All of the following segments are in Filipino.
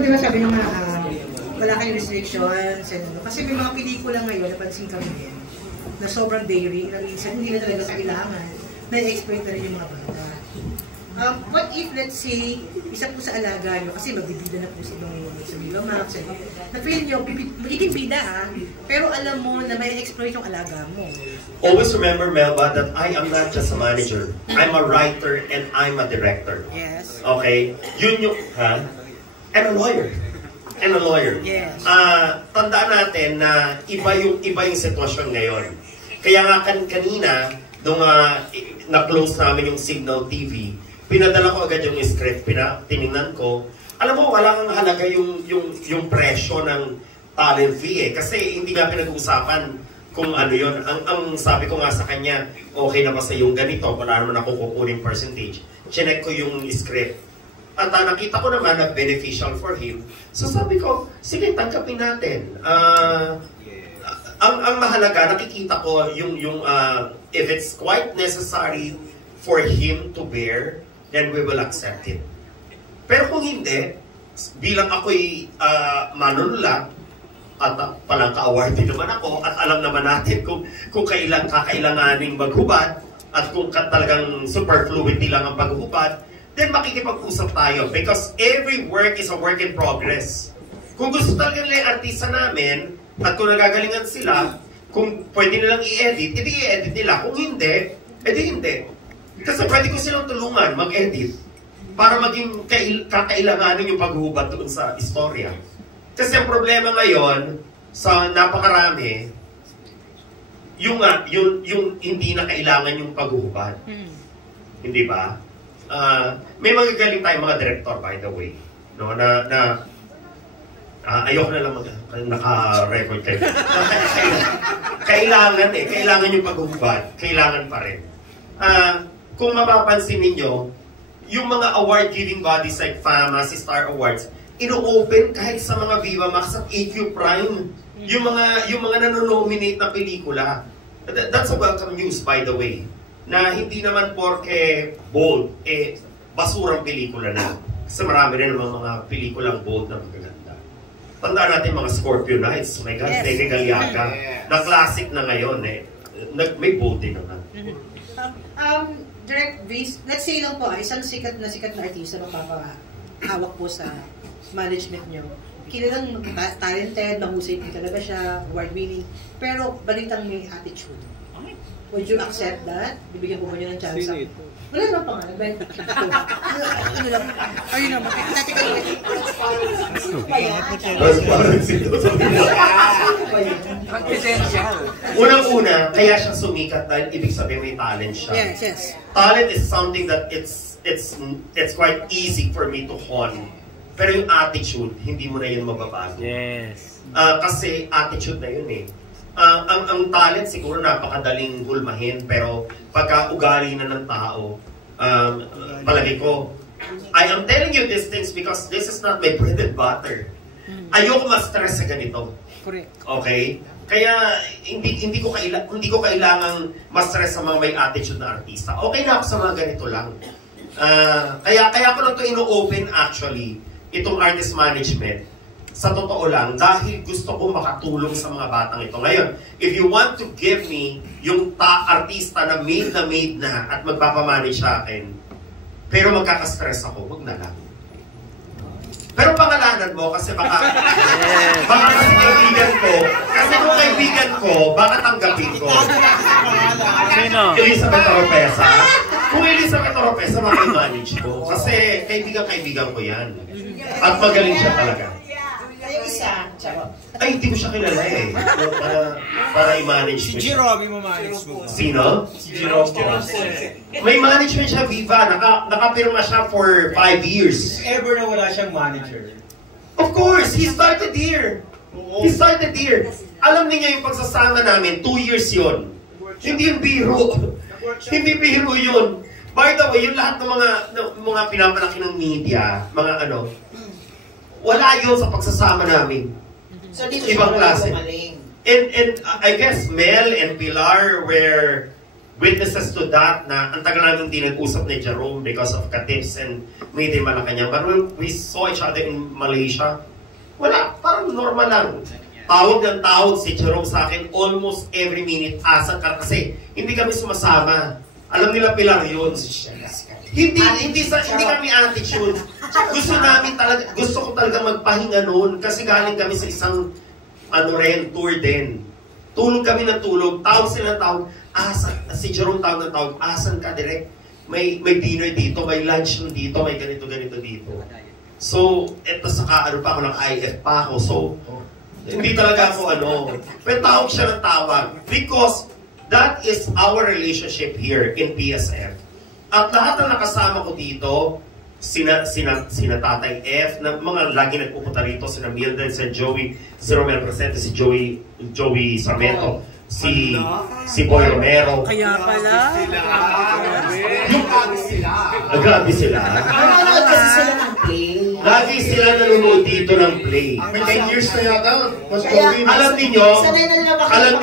di ba sabi nyo nga, wala kayong restrictions, and, kasi may mga pelikula ngayon, napansin kami din, na sobrang daring, na minsan hindi na talaga kailangan, na-exploit na rin yung mga bata. What if, let's say, isa po sa alaga nyo, kasi magbibida na po sa Viva Max, na-feel nyo, magiging bida pero alam mo na may exploit yung alaga mo. Always remember, Melba, that I am not just a manager. I'm a writer and I'm a director. Yes. Okay? Yun yung, and a lawyer. And a lawyer. Yes. Tandaan natin na iba yung sitwasyon ngayon. Kaya nga kanina, nung na-close namin yung Signal TV, pinadala ko agad yung script, tinignan ko. Alam mo, walang halaga yung presyo ng talent fee eh. Kasi hindi nga pinag-uusapan kung ano yun. Ang sabi ko nga sa kanya, okay na ba sa yung ganito, wala naman ako kukunin percentage. Chinek ko yung script. At nakita ko naman na beneficial for him. So sabi ko, sige, tanggapin natin. Ang mahalaga, nakikita ko yung if it's quite necessary for him to bear, then we will accept it. Pero kung hindi, bilang ako'y manunulat, at palang ka-awardee naman ako, at alam naman natin kung kakailanganing maghubad, at kung talagang superfluity lang ang paghubad, then makikipag-usap tayo. Because every work is a work in progress. Kung gusto talaga nila yung artista namin, at kung nagagalingan sila, kung pwede nilang i-edit, edi i-edit nila. Kung hindi, edi hindi. Kasi pwede ko silang tulungan mag-edit para maging kakailanganin yung paghubad doon sa istorya. Kasi ang problema ngayon sa napakarami, yung hindi na kailangan yung paghubad. Hindi ba? May magagaling tayong mga director, by the way. No, ayoko na lang naka-record kayo. Kailangan yung paghubad. Kailangan pa rin. Kung mapapansin ninyo, yung mga award-giving bodies like FAMA, si Star Awards, ino-open kahit sa mga Viva Max at AQ Prime. Yung mga nanonominate na pelikula. That's a welcome news, by the way. Na hindi naman porke bold, basurang pelikula na. Kasi marami rin naman mga pelikulang bold na magaganda. Tandaan natin mga Scorpio Nights, my God, Teke Galiaga. Na classic na ngayon may bold din naman. Direct V's, let's say lang po, isang sikat na artista na papahawak po sa management nyo. Kilalang talented, mahusay din talaga siya, award-winning, pero balitang may attitude. Would you accept that? Bibigyan po ba nyo ng chance? Wala naman pangalan. Ano lang? Ayun naman. Unang-una, kaya siya sumikat dahil ibig sabihin may talent siya. Yes. Talent is something that it's quite easy for me to hone. Pero yung attitude, hindi mo na yun mababago. Yes. Kasi attitude na yun eh. Ang talent siguro napakadaling hulmahin, pero pagka ugali na ng tao, palagi ko, I am telling you these things because this is not my bread and butter. Ayoko ma-stress sa ganito. Correct. Okay? Kaya hindi ko kailangang ma-stress sa mga may attitude na artista. Okay na ako sa mga ganito lang. Kaya ko lang ito ino-open actually, itong artist management. Sa totoo lang, dahil gusto ko makatulong sa mga batang ito. Ngayon, if you want to give me yung artista na made na at magpapamanage sa akin, pero magkaka-stress ako, wag na lang. Pero pangalanan mo kasi baka kasi kaibigan ko, kasi kung kaibigan ko, baka tanggapin ko. Sino? Elizabeth Oropesa. Kung Elizabeth Oropesa, maki-manage ko. Kasi kaibigan ko yan. At magaling siya talaga. Ay, hindi ko siya kilala eh. Para i-manage Si Jerome mo manage mo. Sino? Si Jerome. May management siya, Viva. Nakapirma siya for 5 years. Ever na wala siyang manager? Of course, he started here. He started here. Alam niya yung pagsasama namin, 2 years yun. Hindi yung biro. Hindi biro yun. By the way, yung lahat ng mga pinapalaki ng media, mga wala yun sa pagsasama namin. So, dito ibang klase. gumaling. And I guess Mel and Pilar were witnesses to that na ang tagal namin hindi nag-usap ni Jerome because of Katips and Made in Malacanang. But when we saw each other in Malaysia, wala, parang normal lang. Tawag ng tawag si Jerome sa akin almost every minute. Asa ka kasi hindi kami sumasama. Alam nila Pilar yun. Hindi kami attitude. Gusto ko talaga magpahinga noon kasi galing kami sa isang tour din. Tulog kami ng tulog, tawag sila ng tawag, si Jerome tawag ng tawag, asan ka direct? May dinner dito, may lunch dito, may ganito dito. So, eto saka pa ako ng IF pa ako. So, hindi talaga ako pero tawag siya ng tawag because that is our relationship here in PSF. At lahat ng nakasama ko dito, sina Tatay F, na mga lagi nagpupunta rito, sina Mildred, si Joey, si Romero Presente, si Joey Sarmiento, si Boy Romero. Kaya pala. Grabe sila. Nanonood kasi sila ng play. Lagi sila nanonood dito ng play. May 10 years na yata. Alam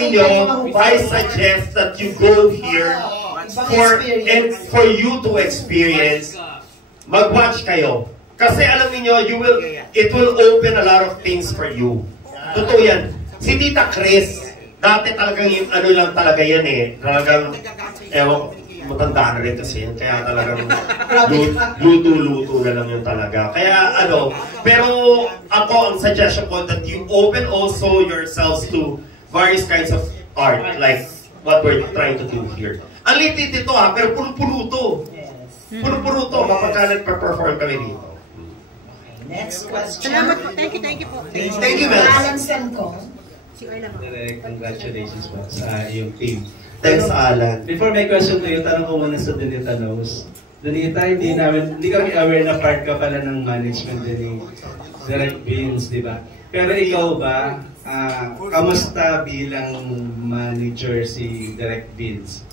niyo, I suggest that you go here for you to experience. Mag-watch kayo. Kasi alam niyo, it will open a lot of things for you. Totoo yan. Si Tita Chris, dati talagang yung lang talaga yan eh. Talagang, matanda na rin kasi yan. Kaya talagang luto-luto na lang yun talaga. Kaya pero ako ang suggestion ko that you open also yourselves to various kinds of art like what we're trying to do here. Ang litit ito pero puno-puno to. Puno-puno to kapag nagpa-perform kami dito. Next question. Salamat po. Thank you po. Thank you, Mel. Alan Senko. Congratulations po sa iyong team. Thanks, Alan. Before my question to you, tanong ko muna sa Donita Knows. Donita, hindi kami aware na part ka pala ng management din ni Direct Beans, di ba? Pero ikaw ba, kamusta bilang manager si Direct Beans?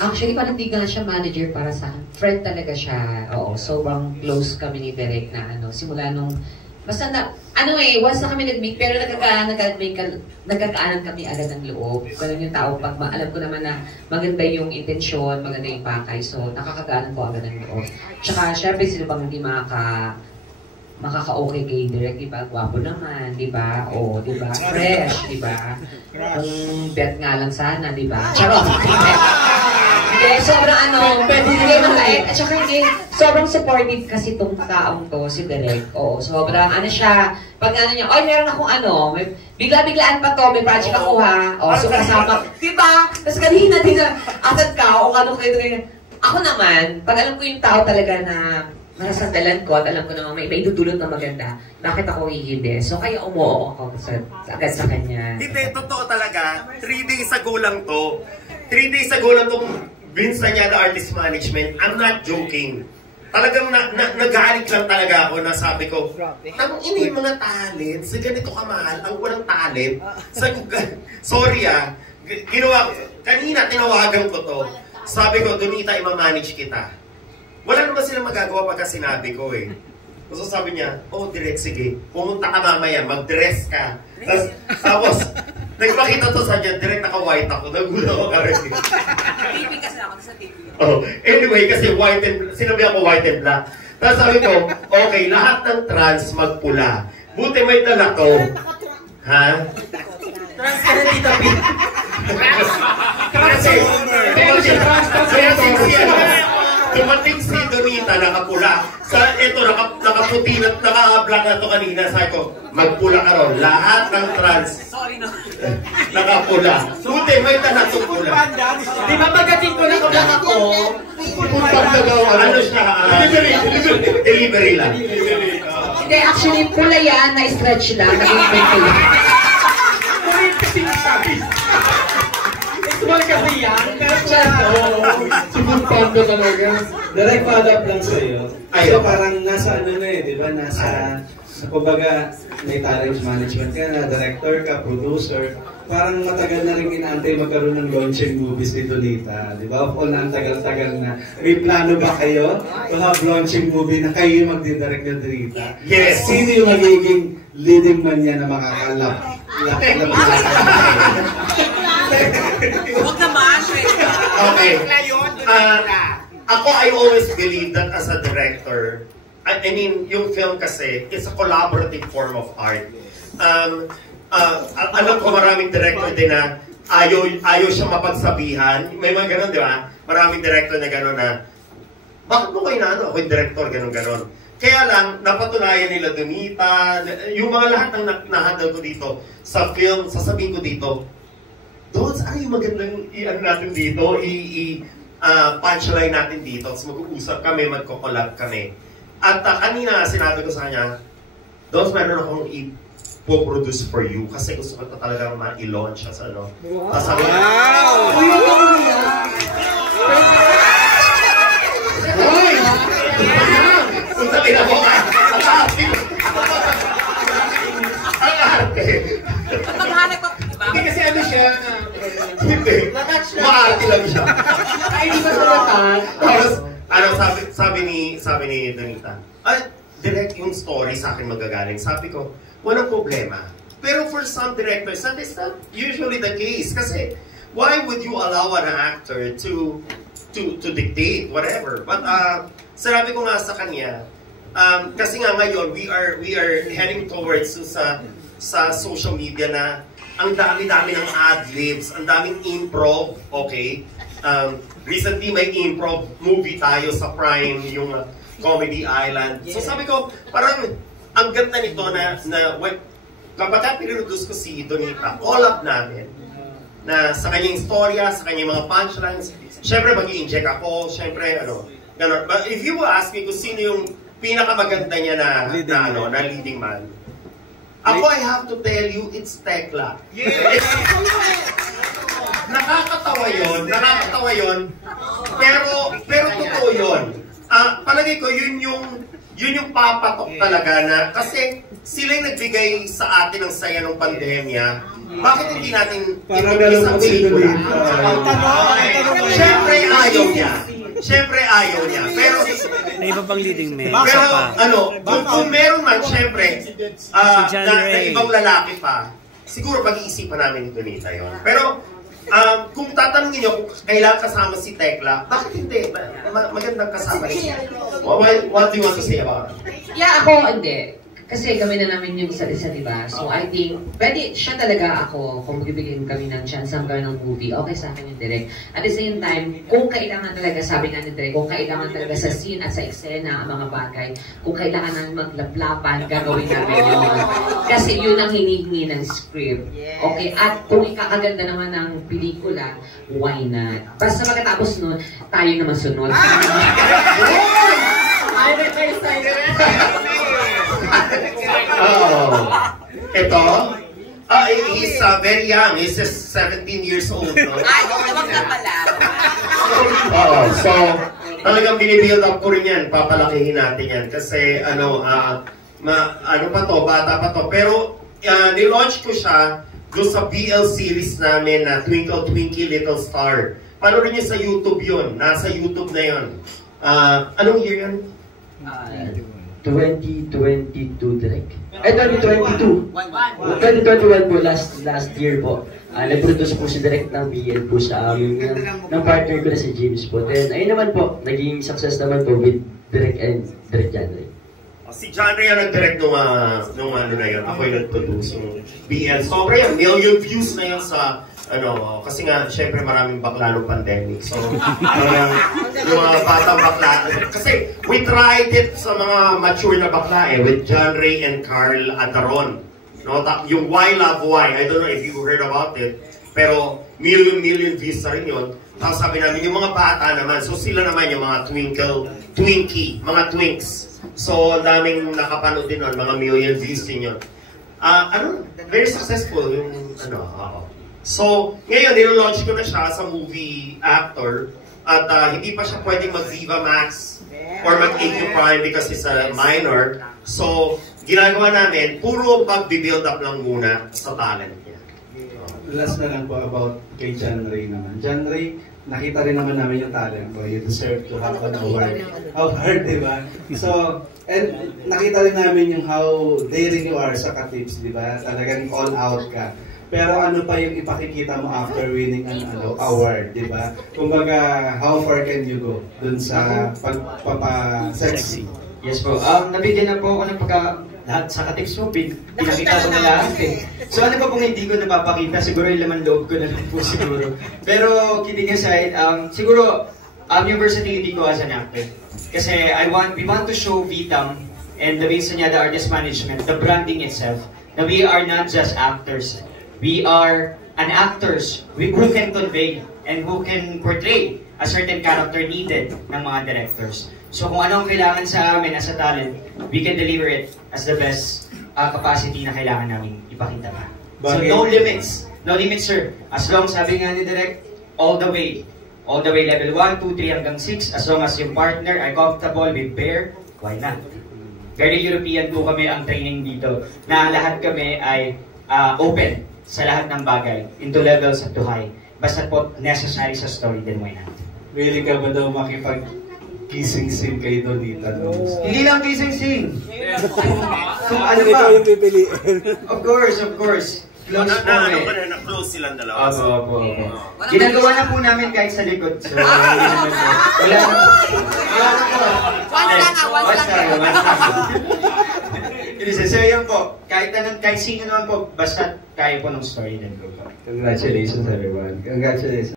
Actually, parang hindi nga siya manager para sa akin. Friend talaga siya. Oo, sobrang close kami ni Direk na simula nung, basta na, once na kami nag-meet, pero nagkakaanan kami agad ng loob. Ganun yung tao, pag alam ko naman na maganda yung intensyon, maganda yung pakay, so nakakagaanan ko agad ng loob. Tsaka, syempre, sino bang hindi makaka-okay kay Direk, di ba? Gwapo naman, di ba? O, di ba? Fresh, di ba? Kung bet nga lang sana, di ba? Charot! Hindi, sobrang hindi mabait. At saka hindi, sobrang supportive kasi itong taong to, si Direk. Oo, sobrang siya, pag niya, meron akong bigla-biglaan pa to, may project ako ha. O, so kasama, di ba? Tapos kanina din asad ka, o kayo. Ako naman, pag alam ko yung tao talaga na nasasandalan ko at alam ko naman may idudulot na maganda, bakit ako hihindi? So kaya umuo ako agad sa kanya. Hindi, totoo talaga. 3 days ago lang to. 3 days ago lang to, Vince na niya, the artist management. I'm not joking. Talagang nag-aalik lang talaga ako na sabi ko, yung mga talent, sa ganito kamahal, ang walang talent. Sorry ginawa ko, kanina tinawagan ko to. Sabi ko, Donita, ima-manage kita. Wala naman silang magagawa pagka sinabi ko eh. So sabi niya, direct, sige. Pumunta ka mamaya, mag-dress ka. Tapos nagpakita to sa niya, direct naka-white ako. Nagulo ako ka rin. TV kasi ako sa TV. Anyway, kasi sinabi ako white and black. Tapos sabi ko, okay, lahat ng trans magpula. Buti may dala ko. Ha? Trans ka na dito, Pete. Dumating si Donita, nakapula. Ito, nakaputi na, naka-black na ito kanina. Sabi ko, magpula ka ron. Lahat ng trans. Sorry no. Nakapula. Buti, may tanatong pula. Di ba pagdating ko nakapula ako, delivery lang. Hindi, actually, pula yan, na-stretch lang. Naging pula. small kasi yan. Sumulpang ko talaga. Direct follow-up lang sa'yo. So parang nasa di ba? Kumbaga, may talent management ka na, director ka, producer. Parang matagal na rin inaantay magkaroon ng launching movies ni Donita. Di ba? All na ang tagal-tagal na. May plano ba kayo to have launching movie na kayo magdidirect na Donita? Yes! Sino yung magiging leading man niya na makakalap? Huwag naman, Okay. Ako, I always believe that as a director, I mean, yung film kasi, it's a collaborative form of art. Alam ko maraming director din na ayaw siya mapagsabihan. May mga ganon, di ba? Maraming director na ganon na, bakit mo kayo na ano? Ako yung director, ganon-ganon. Kaya lang, napatunayan nila Donita, yung mga lahat ng nahandle ko dito sa film, sasabihin ko dito, Dons, ano yung magandang i-ano natin dito, punchline natin dito, tapos mag-uusap kami, magko-collab kami. At kanina sinabi ko sa kanya, Dons, meron akong i-produce for you kasi gusto ko talagang ma-i-launch sa ano. Tapos sabi niya, punta na mo ka! Ang arte! Hindi kasi ano siya na... Hindi. Maarte lang siya. Ay, di ba talaga? Tapos, ano, sabi ni Donita, direct yung story sa akin magagaling. Sabi ko, walang problema. Pero for some directors, that is not usually the case. Kasi, why would you allow an actor to dictate, whatever? But, sinabi ko nga sa kanya, kasi nga ngayon, we are heading towards sa social media na ang dami-dami ng ad-libs, ang daming improv, okay? Recently, may improv movie tayo sa Prime, yung Comedy Island. So sabi ko, parang ang ganda nito na kapag pinroduce ko si Donita, all up namin na sa kanyang istorya, sa kanyang mga punchlines, syempre mag-i-inject ako, syempre ano, gano'n. But if you will ask me kung sino yung pinakamaganda niya na leading man, ako, I have to tell you, it's Tekla. Yes! Nakakatawa yun, pero totoo yun. Palagay ko, yun yung papatok talaga na, kasi sila yung nagbigay sa atin ng saya ng pandemya, bakit hindi natin i-release ang pelikula? Siyempre ayaw niya. Pero May iba pang leading man. pero kung meron man, siyempre, na ibang lalaki pa, siguro pag-iisipan namin ni Donita yun. Pero, kung tatanungin niyo kung kailangan kasama si Tekla, bakit hindi? Magandang kasama siya. What do you want to say about it? Yeah, ako, hindi. Kasi kami na namin yung isa't isa, diba? So I think, pwede siya talaga ako, kung magbibigyan kami ng chance ang gano'n ng movie, okay sa akin yung direct. At the same time, kung kailangan talaga, sabi nga ni direct, kung kailangan talaga sa scene at sa eksena ang mga bagay, kung kailangan namin maglaplapan, gagawin namin yun. Kasi yun ang hinihingi ng script. Okay? At kung ikakaganda naman ng pelikula, why not? Basta pagkatapos nun, tayo naman sunod. Ito? He's very young. He's just 17 years old, no? Ay, wag na pala. So, talagang binibuild up ko rin yan. Papalakihin natin yan. Kasi, bata pa to. Pero, nilaunch ko siya doon sa BL series namin na Twinkle Twinkle Little Star. Panorin niyo sa YouTube yun. Nasa YouTube na yun. Anong year yun? 2022 direct. 2022. 2021 po, last year po. Nag-produce po si direct ng BL po sa amin ng partner ko na si James po. Then, ayun naman po, naging success naman po with direct and direct genre. Si Genre yung nag-direct nung ano na yun. Ako yung nag-produce yung BL. Sobra yan. Million views na yun sa kasi nga, syempre maraming bakla ng pandemic. So, yung mga batang bakla. Kasi, we tried it sa mga mature na bakla with John Ray and Carl Ataron. No? Yung Why Love Why, I don't know if you heard about it, pero million views na rin yun. Tapos sabi namin, yung mga bata naman, so sila naman yung mga Twinkie, mga Twinks. So, daming nakapanood din nun, mga million views din yun. Very successful yung So, ngayon, nilalaunch ko na siya sa movie actor at hindi pa siya pwedeng mag-Viva Max or mag-AQ Prime because it's a minor. So, ginagawa namin, puro pag-build up lang muna sa talent niya. Last na lang po about kay John Ray naman. John Ray, nakita rin naman namin yung talent ko. You deserve to have an award. How hard, di ba? So, and nakita rin namin yung how daring you are sa ka-tips, di ba? Talagang all out ka. pero ano pa yung ipakikita mo after winning an award, di ba? Kumbaga, how far can you go dun sa pagpapa-sexy? Yes po. Nabigyan na po ako ng lahat sa ka-text mo, pinakita ko na lahat eh. So ano pa kung hindi ko napapakita, siguro yung laman loob ko na lang po siguro. Pero kidding aside, siguro yung versatility ko as an actor. Kasi we want to show VTAM and the Vinsanyada Artist Management, the branding itself, na we are not just actors. We are an actors who can convey and who can portray a certain character needed ng mga directors. So kung ano ang kailangan sa amin as a talent, we can deliver it as the best capacity na kailangan namin ipakita pa. So no limits. No limits, sir. As long, sabi nga ni Direk, all the way level 1, 2, 3 hanggang 6, as long as yung partner ay comfortable with bear, why not? Very European po kami ang training dito, na lahat kami ay open sa lahat ng bagay, into levels at to high. Basta po necessary sa story, then why not? Willing ka ba daw makipag-kissing scene kay Donita? Hindi lang kissing scene! Kung ano pa? Ikaw yung pipiliin. Of course. Close po eh. Na-close silang dalawa. Opo. Ginagawa na po namin kahit sa likod. So, wala na po. Once lang. So yun po, kahit sino naman po, basta kaya po ng story, then go po. Congratulations everyone. Congratulations.